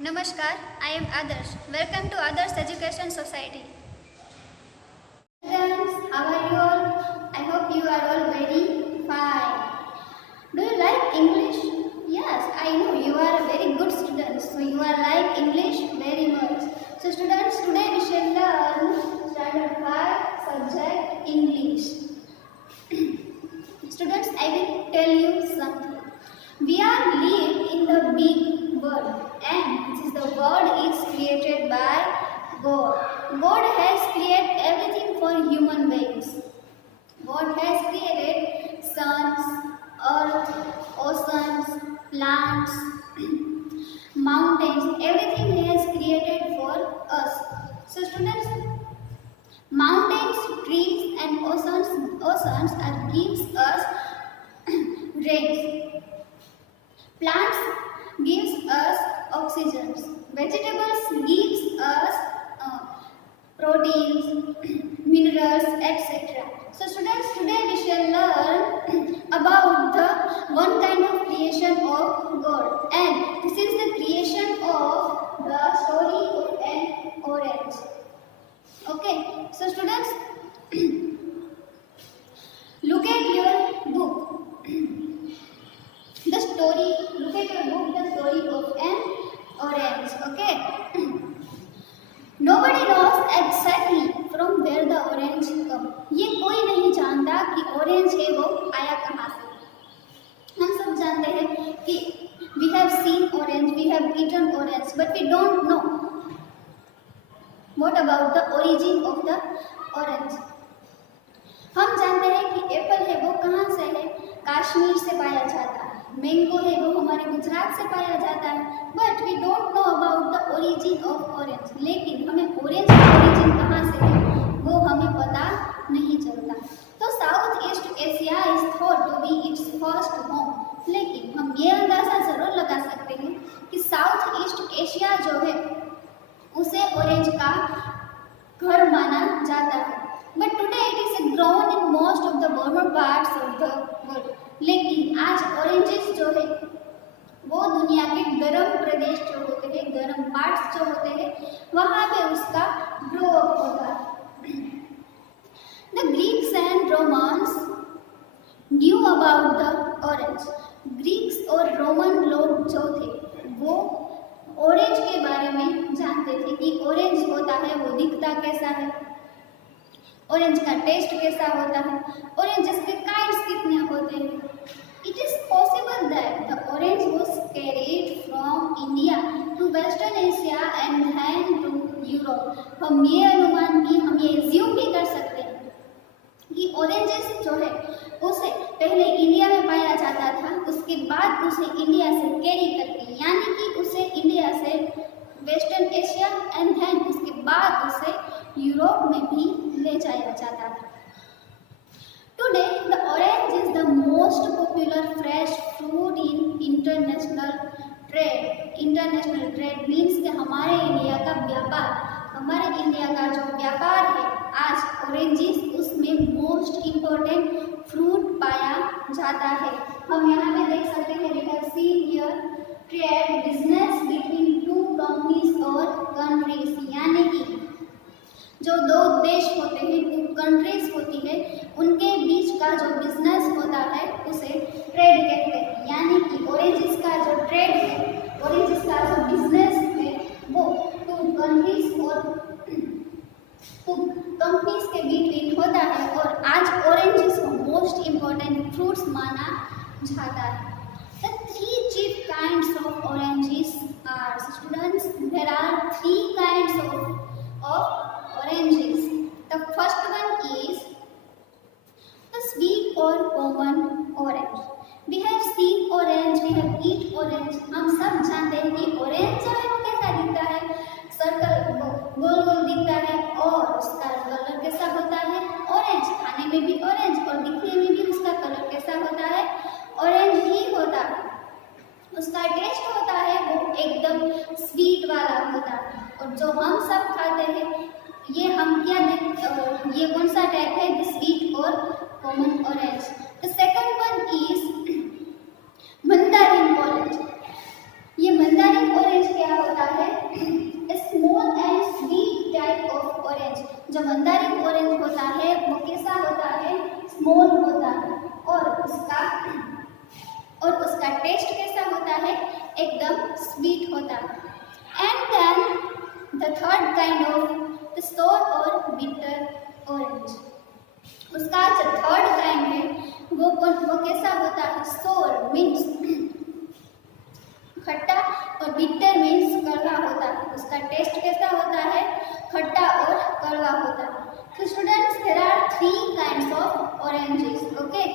Namaskar, I am Adarsh. Welcome to Adarsh Education Society. Students, how are you all? I hope you are all very fine. Do you like English? Yes, I know you are a very good student. So you are like English very much. So students, today we shall learn Standard 5 subject English. Students, I will tell you something. We are live in the big world, and the world is created by God. God has created everything for human beings. God has created suns, earth, oceans, plants, mountains. Everything He has created for us. So students, mountains, trees and oceans are gives us rains. Plants gives us oxygen. Vegetables gives us proteins, minerals, etc. So students, today we shall learn about the one kind of creation of God, and this is the creation of the story of an orange. Okay, so students, look at your book. The story, look at your book, the story of an orange. Okay. Nobody knows exactly from where the orange come. ये कोई नहीं जानता कि orange है वो आया कहाँ से. हम सब जानते हैं कि we have seen orange, we have eaten orange, but we don't know what about the origin of the orange. हम जानते हैं कि एप्पल है वो कहाँ से है, कश्मीर से पाया जाता है. मैंगो है वो हमारे गुजरात से पाया जाता है. But we don't know about the origin of orange. लेकिन हमें ऑरेंज का ओरिजिन कहाँ से है वो हमें पता नहीं चलता. तो South East Asia is thought to be its first home. लेकिन हम ये अंदाजा जरूर लगा सकते हैं कि साउथ ईस्ट एशिया जो है उसे ऑरेंज का घर माना जाता है. But today it is grown in most of the warmer parts of the world. लेकिन आज ऑरेंजेस जो है वो दुनिया के गर्म प्रदेश जो होते हैं, गर्म पार्ट्स जो होते हैं, वहाँ पे उसका ग्रो अप होता है. The Greeks and Romans knew about the orange. Greeks और रोमन लोग जो थे वो ऑरेंज के बारे में जानते थे कि ऑरेंज होता है वो दिखता कैसा है, ऑरेंज का टेस्ट कैसा होता है, ऑरेंजेस के काइंड्स कितने होते हैं. It is possible that the orange was carried from India to Western Asia and then to Europe. हम ये अनुमान भी, हम ये एज्यूम भी कर सकते हैं कि ऑरेंजेस जो है उसे पहले इंडिया में पाया जाता था, उसके बाद उसे इंडिया से कैरी करके, यानी कि उसे इंडिया से वेस्टर्न एशिया एंड देन उसके बाद उसे यूरोप में भी ले जाया जाता था. Today, the orange is the most popular fresh fruit in international trade. International trade means कि हमारे इंडिया का व्यापार, हमारे इंडिया का जो व्यापार है आज ऑरेंजेस उसमें मोस्ट इम्पोर्टेंट फ्रूट पाया जाता है. हम यहाँ पे देख सकते हैं, we have seen here trade business between two companies or countries. यानी कि जो दो देश होते हैं, टू कंट्रीज होती है, उनके बीच का जो बिजनेस होता है उसे ट्रेड कहते हैं. यानी कि ऑरेंजेस का जो ट्रेड है, ऑरेंजेस का जो बिजनेस है वो टू कंट्रीज और टू कंपनीज के बीच होता है. और आज ऑरेंजेस को मोस्ट इम्पोर्टेंट फ्रूट्स माना जाता है. The three chief kinds of oranges are, students, there are three kinds of oranges. The first one is the sweet or common orange. We have seen orange, we have eat orange. हम सब जानते हैं कि orange जो है वो कैसा दिखता है, सर्कल गोल गोल दिखता है और उसका कलर कैसा होता है ऑरेंज. खाने में भी ऑरेंज और दिखने में भी उसका कलर कैसा होता है ऑरेंज ही होता है. उसका टेस्ट होता है वो एकदम स्वीट वाला होता है. और जो हम सब खाते हैं ये हम क्या ये कौन सा टाइप है, स्वीट और common orange. The second one is Mandarin orange. ये मंदारिन ऑरेंज क्या होता है, मंदारिन ऑरेंज होता है वो कैसा होता है, स्मॉल होता है, और उसका टेस्ट कैसा होता है, एकदम स्वीट होता है। And then the third kind of the sour और बिटर ऑरेंज, उसका जो थर्ड काइंड है वो कैसा होता है, सोर मीन्स खट्टा और बिटर मीन्स कड़वा होता है, उसका टेस्ट कैसा होता है, खट्टा और कड़वा होता है। So students, there are three kinds of oranges, okay?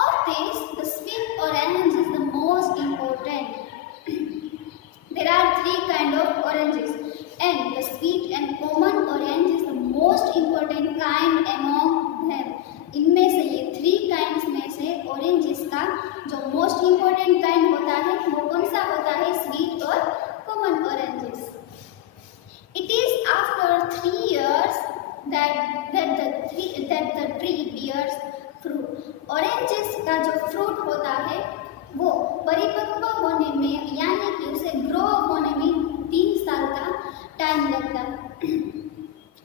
Of these, the sweet orange is the most important. There are three kinds of oranges, and the sweet and common orange is the most important kind among them. इनमें से ये three kinds में से oranges का जो most important kind होता है वो कौन सा होता है, स्वीट और common oranges. It is after 3 years that the tree bears fruit. Oranges का जो फ्रूट होता है वो परिपक्व होने में यानी कि उसे ग्रो होने में 3 साल का टाइम लगता है।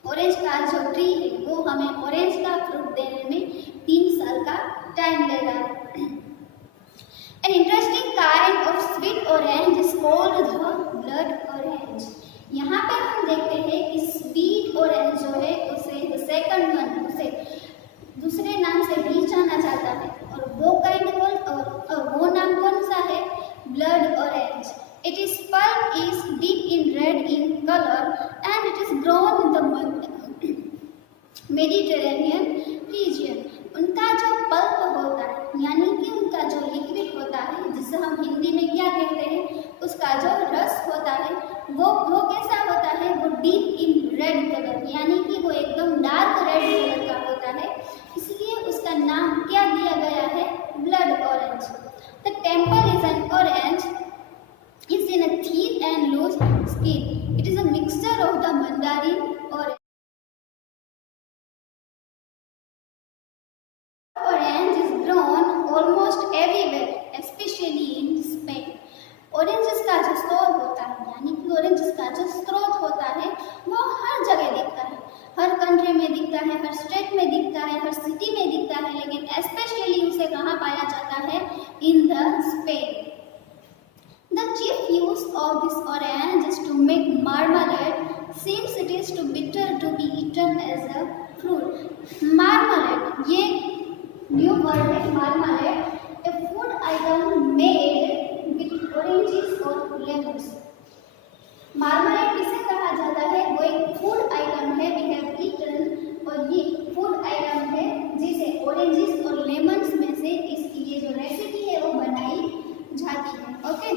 ऑरेंज का जो ट्री है वो हमें ऑरेंज का फ्रूट देने में 3 साल का टाइम लेगा। An interesting kind of sweet orange is called the blood orange. यहाँ पे हम देखते हैं कि स्वीट ऑरेंज जो है उसे the second one उसे दूसरे नाम से भी जाना जाता है, और वो काइंड और वो नाम कौन सा है, blood orange. It is pulp is deep in red in color and it is grown in the Mediterranean region. उनका जो पल्प होता है यानी कि उनका जो लिक्विड होता है जिसे हम हिंदी में क्या कहते हैं, उसका जो रस होता है वो कैसा होता है, वो डीप इन रेड कलर यानी कि वो एकदम डार्क रेड कलर का होता है, इसलिए उसका नाम क्या दिया गया है, blood orange. The temple is an orange is in a thin and loose skin. It is a mixture of the mandarin orange. Orange is grown almost everywhere, especially in Spain. Oranges का जो स्रोत होता है यानी कि oranges का जो स्रोत होता है वो हर जगह दिखता है, हर कंट्री में दिखता है, हर स्टेट में दिखता है, हर सिटी में दिखता है, लेकिन स्पेशली उसे कहाँ पाया जाता है, in the Spain. The chief use of this orange is to make marmalade, since it is too bitter to be eaten as a fruit. Marmalade, ये new word है marmalade, a food item made with oranges or lemons. Marmalade किसे कहा जाता है, वो एक food item है, we have eaten, और ये फूड आइटम है जिसे oranges और lemons में से इसकी ये जो रेसिपी है वो बनाई जाती है, okay.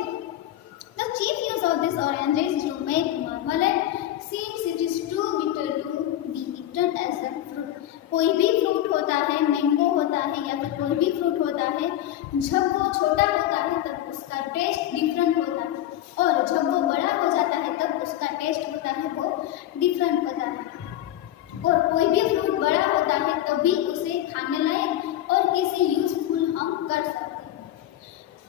The chief use of this orange is to make marmalade, since it is too bitter to be eaten as a fruit. कोई भी फ्रूट होता है, मैंगो होता है या फिर कोई भी फ्रूट होता है, जब वो छोटा होता है तब उसका टेस्ट डिफरेंट होता है, और जब वो बड़ा हो जाता है तब उसका टेस्ट होता है वो डिफरेंट होता है। और कोई भी फ्रूट बड़ा होता है तभी उसे खाने लायक और किसी यूजफुल हम कर सकते हैं।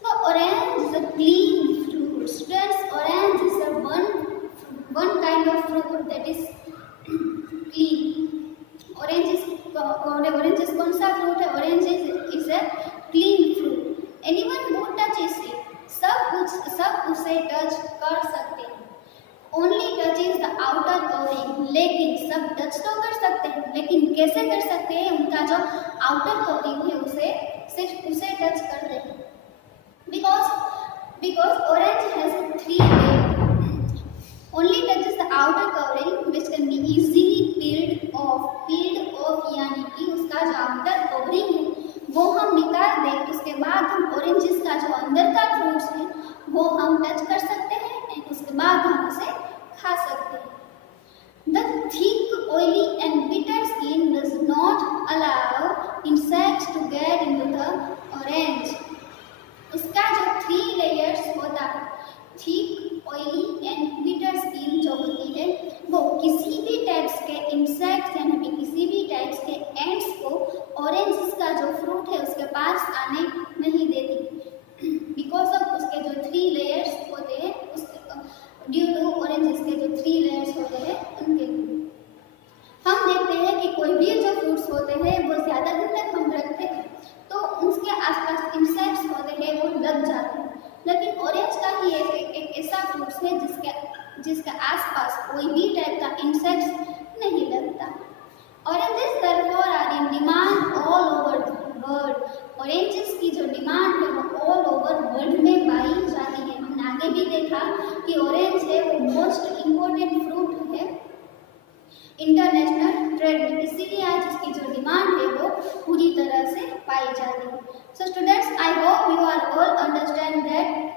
The orange is a clean fruit. Students, orange is a one kind of fruit that is clean. Orange is कौन सा फ्रूट है? Orange is a clean fruit. Anyone who touches it, सब उसे टच कर सकते हैं। Only touches the outer covering. लेकिन सब टच तो कर सकते हैं, लेकिन कैसे कर सकते हैं? उनका जो आउटर कवरिंग है उसे सिर्फ उसे टच करते हैं। Because orange has 3 layers, only touches the outer covering which can be easily peeled off यानी कि उसका जो outer covering है वो हम निकाल दें, उसके बाद हम oranges का जो अंदर का fruits है वो हम टच कर सकते हैं और उसके बाद हम उसे खा सकते हैं। The thick, oily and bitter skin does not allow insects to get into the orange. उसका जो 3 लेयर्स होता है, thick, oily and bitter skin जो होती है वो किसी भी टाइप्स के इंसेक्ट्स यानी कि किसी भी टाइप्स के एंड्स को ऑरेंज का जो फ्रूट है उसके पास आने नहीं देती, बिकॉज ऑफ उसके जो 3 लेयर्स होते हैं, ड्यू टू ऑरेंज के जो 3 लेयर्स होते हैं उनके लिए। हम देखते हैं कि कोई भी जो फ्रूट्स होते हैं वो ज़्यादा दिन तक हम रखते हैं तो उसके आसपास इंसेक्ट्स होते हैं वो लग जाते हैं, लेकिन ऑरेंज का ही एक ऐसा फ्रूट्स है जिसके आसपास कोई भी टाइप का इंसेक्ट्स नहीं लगता। Oranges therefore are in demand all over the world. Oranges की जो डिमांड है वो ऑल ओवर वर्ल्ड में पाई जाती है। हमने आगे भी देखा कि ऑरेंज है वो मोस्ट इम्पोर्टेंट फ्रूट है इंटरनेशनल ट्रेड में, इसीलिए आज इसकी जो डिमांड है वो पूरी तरह से पाई जाती है। So students, I hope you are all understand that